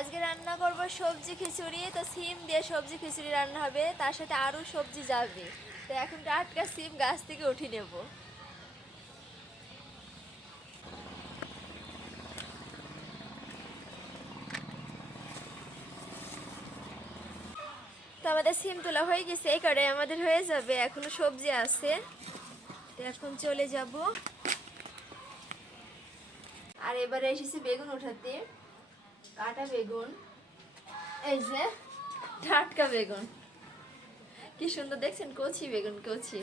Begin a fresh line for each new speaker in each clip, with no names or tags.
আজকে রান্না করব সবজি খিচুড়ি, তো সিম দিয়ে সবজি খিচুড়ি রান্না হবে, তার সাথে আরও সবজি যাবে। তো এখন টাটকা সিম গাছ থেকে উঠে নেব। তো আমাদের সিম তোলা হয়ে গেছে, এই কারণে আমাদের হয়ে যাবে, এখনও সবজি আছে। তো এখন চলে যাব। আর এবারে এসেছি বেগুন ওঠাতে। কাটা বেগুন, এই যে টাটকা বেগুন। কি সুন্দর দেখছেন? কচি বেগুন, কচি।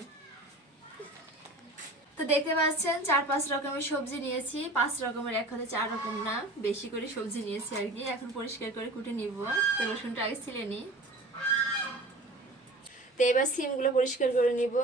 তো দেখতে পাচ্ছেন, চার পাঁচ রকমের সবজি নিয়েছি। পাঁচ রকমের, এক হাতে চার রকম না। বেশি করে সবজি নিয়েছি আর কি। এখন পরিষ্কার করে কুটে নিব। তো রসুনটা আগে ছিলে নিই তো এবার সিমগুলো পরিষ্কার করে নিব।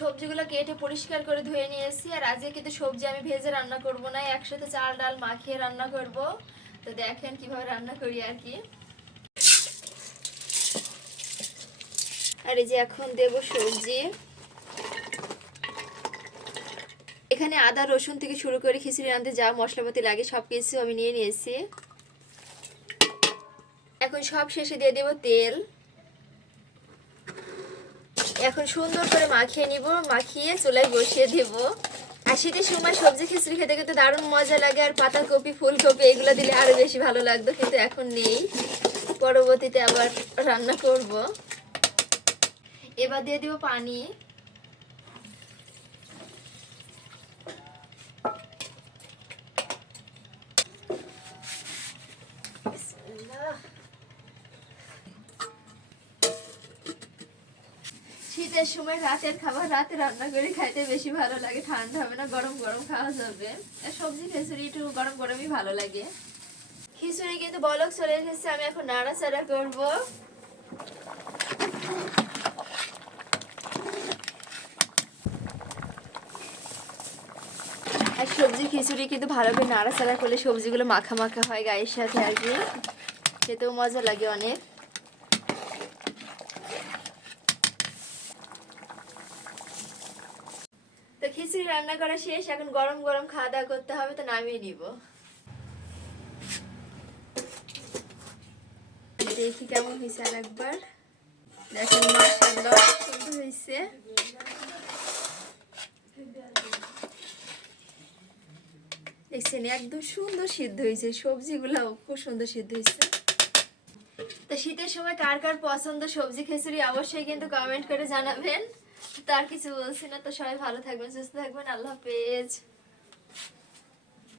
সবজিগুলো কেটে পরিষ্কার করে ধুয়ে নিয়েছি আর আজকে কিন্তু সবজি আমি ভেজে রান্না করব না, একসাথে চাল, ডাল মাখিয়ে রান্না করব। তো দেখেন কীভাবে রান্না করি আর কি। আর এই যে এখন দেব সবজি। এখানে আদা, রসুন থেকে শুরু করে খিচুড়ি, রাঁধতে যা মশলাপাতি লাগে সব কিছু আমি নিয়ে নিয়েছি। এখন সব শেষে দিয়ে দেব তেল। এখন সুন্দর করে মাখিয়ে নিব, মাখিয়ে চুলায় বসিয়ে দেব। আর শীতের সময় সবজি খিচুড়ি খেতে খেতে দারুণ মজা লাগে, আর পাতাকপি, ফুলকপি এগুলো দিলে আরও বেশি ভালো লাগতো, কিন্তু এখন নেই। পরবর্তীতে আবার রান্না করব। এবার দিয়ে দিব পানি। বিসমিল্লাহ। শীতের সময় রাতের খাবার, রাতে রান্না করে খাইতে বেশি ভালো লাগে, ঠান্ডা হবে না, গরম গরম খাওয়া যাবে। আর সবজি, খিচুড়ি একটু গরম গরমই ভালো লাগে। খিচুড়ি কিন্তু বলক চলে এসেছে, আমি এখন নাড়াচাড়া করব। আর সবজি, খিচুড়ি কিন্তু ভালো করে নাড়াচাড়া করলে সবজিগুলো মাখা মাখা হয় গায়ের সাথে আর কি। খেতেও মজা লাগে অনেক। খিচুড়ি রান্না করা শেষ, এখন গরম গরম খাওয়া দাওয়া করতে হবে, তো নামিয়ে নিব। দেখি কেমন হয়েছে আর একবার। দেখেন হয়েছে। দেখছেন একদম সুন্দর সিদ্ধ হয়েছে সবজিগুলো খুব সুন্দর সিদ্ধ হয়েছে। তো শীতের সময় কার কার পছন্দ সবজি খিচুড়ি অবশ্যই কিন্তু কমেন্ট করে জানাবেন। তার কিছু বলছি না তো সবাই ভালো থাকবেন সুস্থ থাকবেন আল্লাহ হাফেজ।